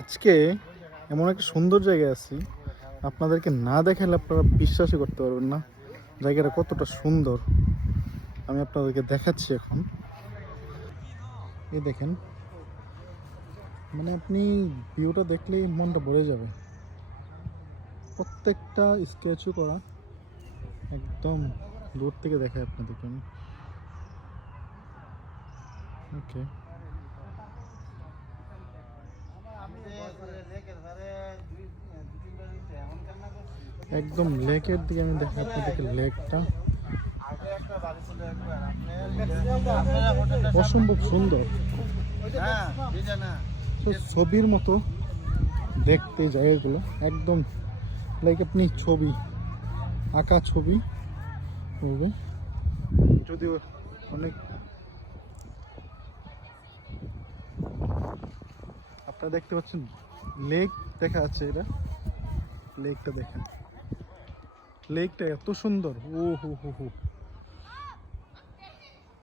আজকে এমন একটা সুন্দর জায়গায় আছি। আপনাদেরকে না দেখালে আপনারা বিশ্বাসই করতে পারবেন না। জায়গাটা কতটা সুন্দর। আমি আপনাদেরকে দেখাচ্ছি এখন। এই দেখেন মানে আপনি ভিউটা দেখলেই মনটা ভরে যাবে। প্রত্যেকটা স্কেচও করা একদম দূর থেকে দেখায় আপনাদেরকে আমি। ওকে একদম লেকের দিকে আমি দেখাই আপনাদেরকে লেকটা। অসম্ভব সুন্দর। ছবির মতো দেখতে জায়গাগুলো, একদম লাইক আপনি ছবি, আঁকা ছবি যদিও অনেক আপনারা দেখতে পাচ্ছেন, লেক দেখা যাচ্ছে এটা। লেকটা দেখেন। লেকটা এত সুন্দর। ও হু হো হু।